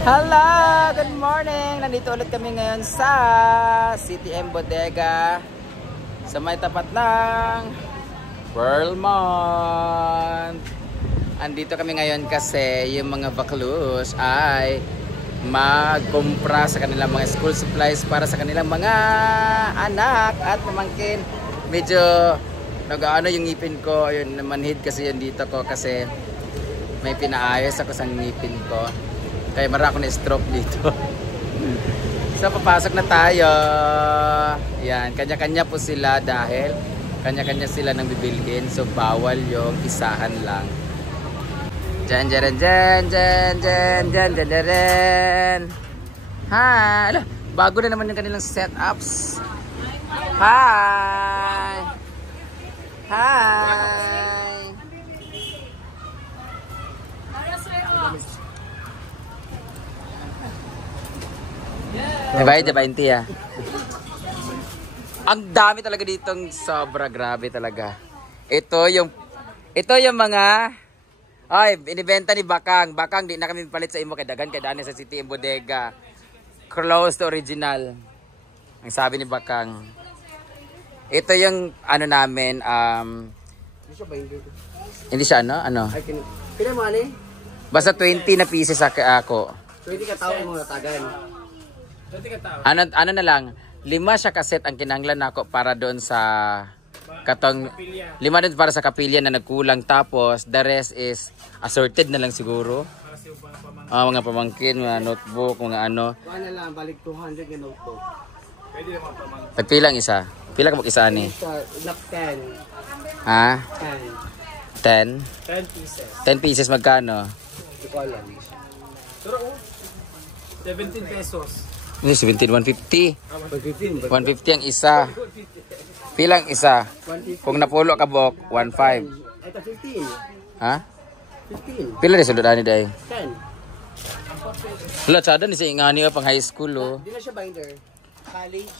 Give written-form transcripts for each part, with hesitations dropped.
Hello! Good morning! Nandito ulit kami ngayon sa CTM Bodega sa may tapat ng Pearlmont. Andito kami ngayon kasi yung mga baklus ay magkumpra sa kanilang mga school supplies para sa kanilang mga anak at pamangkin. Medyo nag-ano yung ngipin ko, yun, manhid kasi yun dito ko kasi may pinaayos ako sa ngipin ko. Kaya mara ako na stroke dito. So papasok na tayo. Yan, kanya-kanya po sila dahil kanya-kanya sila nang bibilhin. So bawal yung isahan lang. Jan jan jan jan jan jan jan jan. Hi. Ala, bago na naman yung kanilang setups. Hi. Hi. Diba, 20 ah. Ang dami talaga ditong sobra, grabe talaga. Ito yung mga inibenta ni Bakang. Bakang di na kami palit sa imo kay dagan kay dani sa CTM Bodega. Close to original. Ang sabi ni Bakang. Ito yung ano namin hindi siya ano? Pila mo ani? Basta 20 na pieces ako. 20 ka tao mo natagan. Ano na lang, 5 siya kaset ang kinanglan nako para doon sa katong 5 din para sa kapilya na nagkulang, tapos the rest is assorted na lang siguro. Mga pamangkin, mga notebook, mga ano. Kuha na lang, balik 200 nga notebook. Pwede naman pamangkin. Pagpilang isa? Pila ka mag-isa ni? 10. Ha? 10? 10 pieces. 10 pieces magkano? Hindi ko alam. Pero 17 pesos. 17, 150. 115. 150 ang isa. Pilang isa? 150. Kung napulo ka bok, 1.5. Ito 15. Ha? 15. Pila na sulod ani day? 10. Wala, tsada ni sa ingani pang high school oh. Di na siya binder. College.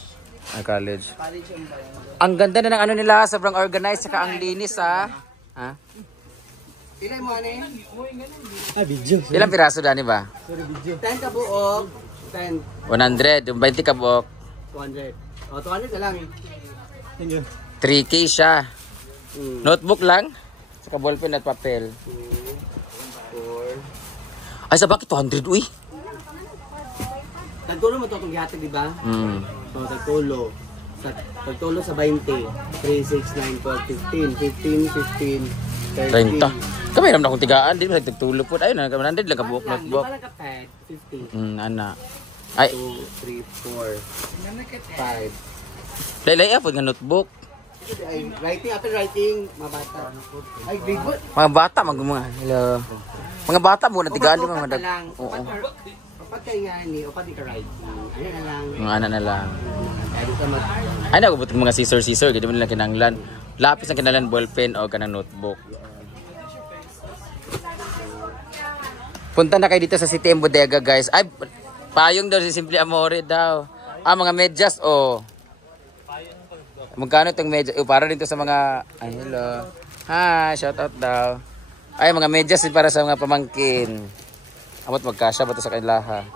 College. College yung binder. Ang ganda na ng ano nila, sobrang organized, saka ang linis ah. Ha? Pila mo ani? Video. Ilang piraso dani ba? Sorry, video. 10 ka buok. 10. 100, yung 20 ka buok. 200. O, 200 na lang. 3K siya. Notebook lang, saka ballpen at papel. 2, 4. Ay, sa bakit 200, uy? Tagtulo mo ito itong gihatag, di ba? So, tagtulo. Tagtulo sa 20. 3, 6, 9, 12, 15, 15, 30. 30. Kamay naman akong tigaan, di ba nagtagtulo po. Ayun, 100 lang ka buok, notebook. Di ba lang ka pet? 50. Ana. Ay, 2, 3, 4, 5. laylay po nga notebook. Ay, writing, after writing, mga bata. Ay, big book. Mga bata, hello. Mga bata mo, natigaan di ba? Upat lang. Oo. Upat kayo nga ni, upat di ka writing. Ano na lang. Mga ana na lang. Ay, di ka mat... Ay, nagubutin mga scissor, hindi mo nila kinanglan. Lapis ang kinanglan, ballpen o kanang notebook. Punta na kayo dito sa CTM Bodega, guys. Ay, payong daw si Simple Amore daw. Mga medyas, oh. Magkano itong medyas? Para dito sa mga... Ay, hello. Hi, shout out daw. Ay, mga medyas para sa mga pamangkin. Amot magkasya ba ito sa kanila, ha?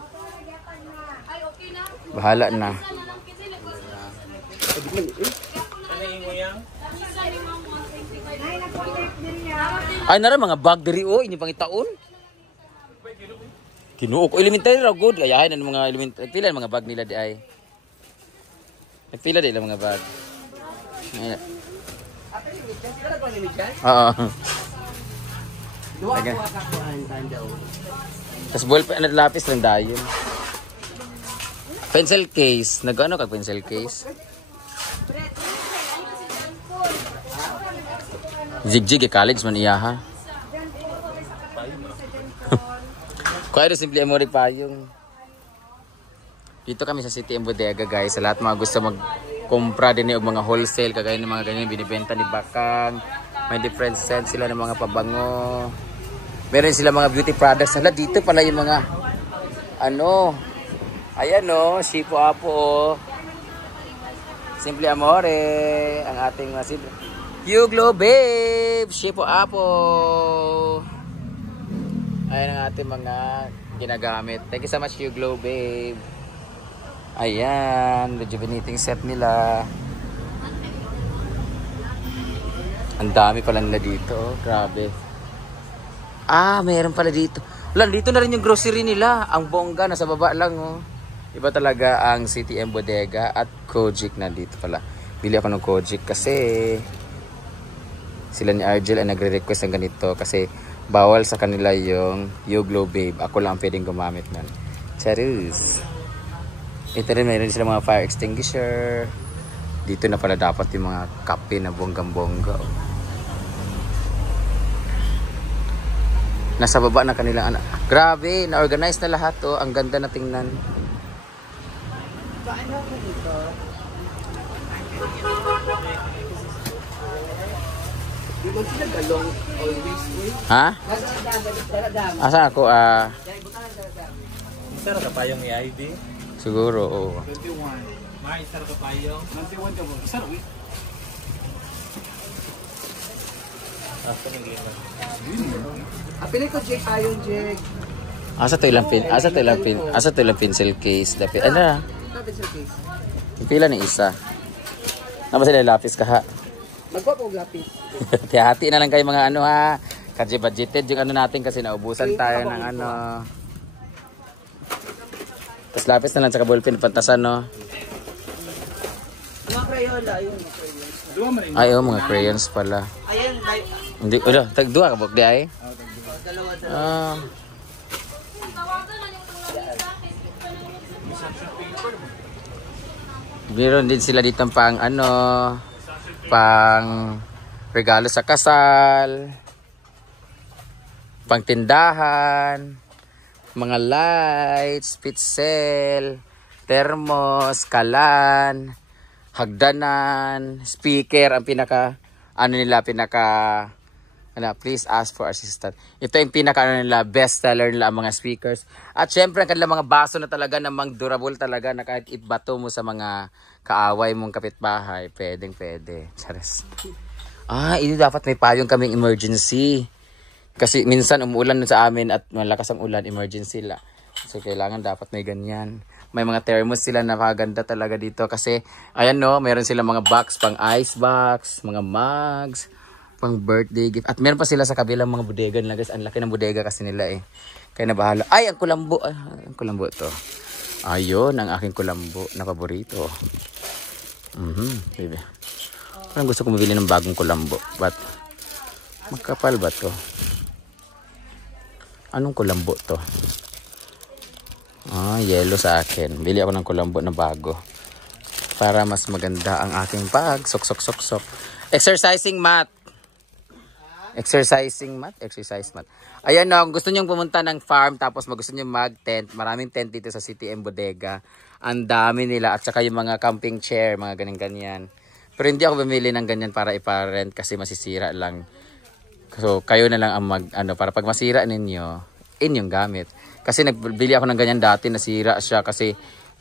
Bahala na. Ay, nara mga bag diri, oh. Ini pangitaon. Kinuo ko elementary ra good ayahin ang mga elementary pila ang mga bag nila di ay. Pila di lang mga bag. Oo. Okay. Tas ballpen at lapis lang dayon. Pencil case, nagano kag pencil case? Jigjig college man iya ha. Kaya rin Simple Amore payong. Dito kami sa CTM Bodega, guys. Sa lahat mga gusto magkumpra din yung mga wholesale, kagaya ng mga ganyan binibenta ni Bakang. May different scents sila ng mga pabango. Meron sila mga beauty products. Hala, dito pala yung mga ayan o, Shipo Apo. Simple Amore, ang ating mga Huglo Babe, Shipo Apo. Ayan ang ating mga ginagamit. Thank you so much, You Glow, babe. Ayan, rejuvenating set nila. Ang dami pala nila dito, oh. Grabe. Mayroon pala dito. Wala, dito na rin yung grocery nila. Ang bongga, nasa baba lang, oh. Iba talaga ang CTM Bodega at Kojic na dito pala. Bili ako ng Kojic kasi sila ni Argel ay nagre-request ng ganito kasi bawal sa kanila yung You Glow, babe. Ako lang ang pwedeng gumamit nun. Charus. Ito rin, mayroon sila mga fire extinguisher. Dito na pala dapat yung mga kape na bonggang-bongga. Nasa baba na kanilang anak. Grabe, na-organize na lahat, oh. Ang ganda na tingnan. Paano ko dito? Di mo sila galong always, uy? Ha? Asa ako? Isara ka payong ni ID? Siguro, oo. 21. Isara ka payong? 21 ka po. Isara, uy. Asa nang gina? Apili ko, Jake. Ayun, Jake. Asa to ilang pencil case. Dapat, ano? Lapis sa case. Pila ni isa. Naman sila lapis ka, ha? Magwa po lapis. Hati na lang kayo mga ano, ha? Kasi budgeted yung ano natin kasi naubusan tayo ng ano. Tapos lapis na lang sa ballpen, pantasan, no? Mga Crayola, ayun. Ay, oh, mga crayons pala. Ayan, Hindi, tagdua ka, Bok, di ay? dalawa. Meron din sila dito pang ano, pang regalo sa kasal, pang tindahan, mga lights, pitzel, thermos, kalan, hagdanan, speaker, ang pinaka please ask for assistance. Ito yung pinaka best seller nila ang mga speakers. At syempre ang kanilang mga baso na talaga namang durable talaga na kahit ibato mo sa mga kaaway mong kapitbahay, pwede. Chares. Ini dapat may payong kaming emergency. Kasi minsan umuulan sa amin at malakas ang ulan, emergency la. So kailangan dapat may ganyan. May mga thermos sila na maganda talaga dito kasi ayan no, meron silang mga box pang ice box, mga mugs, pang birthday gift. At meron pa sila sa kabilang mga bodega nila guys. Ang laki ng bodega kasi nila eh. Kaya na bahala. Ay, ang kulambo. Ang kulambo to. Ayun, ang aking kulambo na paborito. Baby. Parang gusto ko mabili ng bagong kulambo. But, magkapal ba to? Anong kulambo to? Yellow sa akin. Bili ako ng kulambo na bago. Para mas maganda ang aking pag. Sok. Exercising mat. Exercise mat. Ayan no, gusto nyo pumunta ng farm tapos gusto nyo mag-tent. Maraming tent dito sa CTM Bodega. Ang dami nila at saka yung mga camping chair, mga ganyan. Pero hindi ako bumili ng ganyan para ipa-rent kasi masisira lang. So kayo na lang ang para pag masira ninyo, inyong gamit. Kasi nagbili ako ng ganyan dati, nasira siya kasi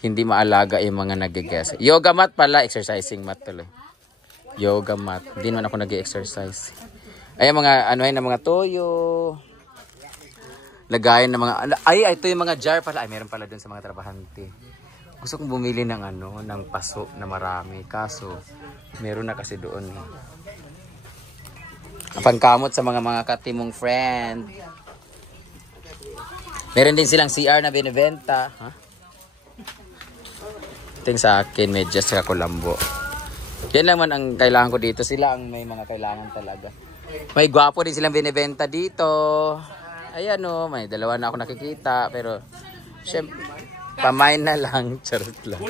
hindi maalaga yung mga nag-guess. Yoga mat pala, exercising mat tuloy. Yoga mat. Hindi naman ako nag-exercise. Ayan mga anuhin ng mga toyo. Lagayan ng mga ito yung mga jar pala. Ay meron pala dun sa mga trabahante. Gusto kong bumili ng ng paso na marami kaso meron na kasi doon. Pangkamot sa mga katimong friend. Meron din silang CR na binibenta, ha? Ito sa akin medyas sa kulambo. Yan lang man ang kailangan ko dito. Sila ang may mga kailangan talaga. May gwapo din silang binibenta dito. Ayan o, may dalawa na ako nakikita. Pero, syempre, pamain na lang. Charot lang.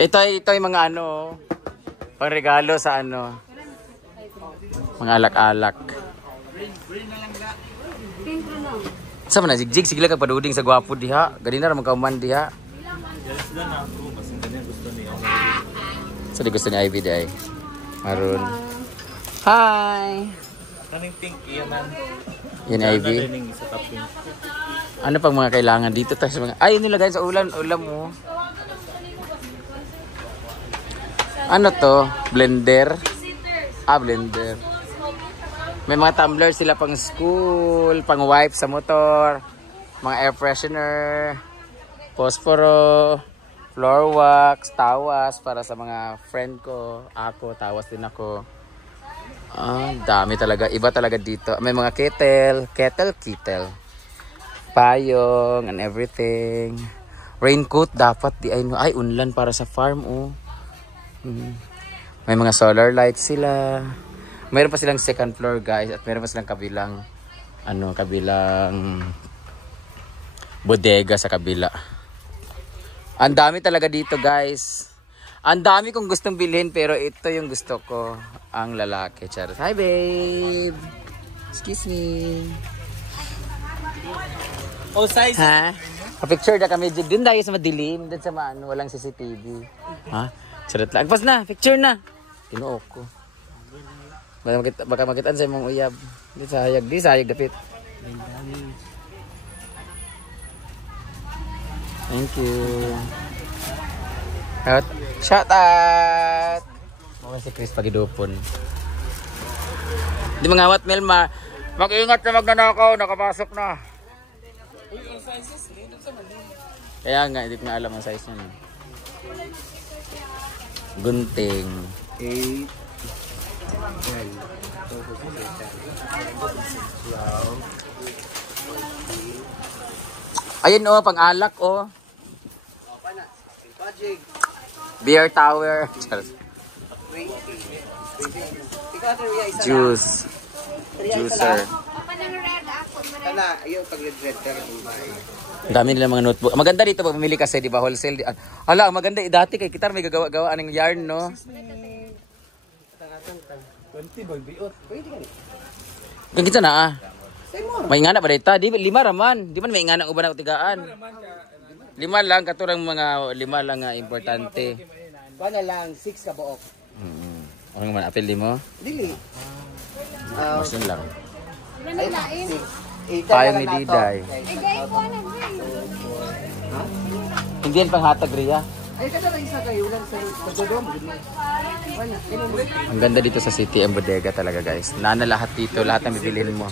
Ito yung mga pang regalo sa mga alak-alak. Sa mana jigjig sigla ka paduding sa gwapo diha. Ganina ra magkauman diha. So di gusto ni Ivy di ay. Maroon. Hi. Kaning pink yan. Yan Ivy. Ano pang mga kailangan dito tayo sa mga nilagay sa ulam mo. Ano to? Blender. Blender. May mga tumbler sila pang school, pang wipe sa motor, mga air freshener, posporo, floor wax, tawas para sa mga friend ko. Ako, tawas din ako. Dami talaga. Iba talaga dito. May mga kettle. Payong and everything. Raincoat dapat di ay unlan para sa farm May mga solar lights sila. Mayroon pa silang second floor guys at mayroon pa silang kabilang bodega sa kabila. Ang dami talaga dito guys. Ang dami kong gustong bilhin pero ito yung gusto ko, ang lalaki. Charot. Hi babe. Excuse me. Oh, size. Ha? Pa-picture na kami din tayo sa madilim, din sa walang CCTV. Ha? Charot lang. Pas na, picture na. Tinuok ko. Baka makitaan sa imong uyab. Di sayag dapit. Thank you. Shout out. Mga si Chris pagidupon. Di mga wat Melma. Mag-ingat na magnanakaw, nakapasok na. Kaya nga, hindi ko na alam ang size niya. Gunting. 8. Ayun pang-alak Beer tower. Juice. Juicer. Ang dami nila mga notebook. Maganda dito pag mamili kasi, di ba, wholesale. Hala, maganda. Dati kay Kitar may gagawa ng yarn, no? 20 boy biot. Pwede ka ni. Kung kita na may ingana ba dito? Di 5 raman. Di man may ingana uban ako tigaan. 5 lang katurang mga 5 lang nga importante. Kuha lang 6 ka buok. Ano man apel di mo? Dili. Masin lang. Ay, Payong ni Diday. Hindi yan panghatag Ria. ay kada lang isa kayo lang sa dodom. Ang ganda dito sa City ang bodega talaga guys. Nana lahat dito, lahat ng bibilhin mo.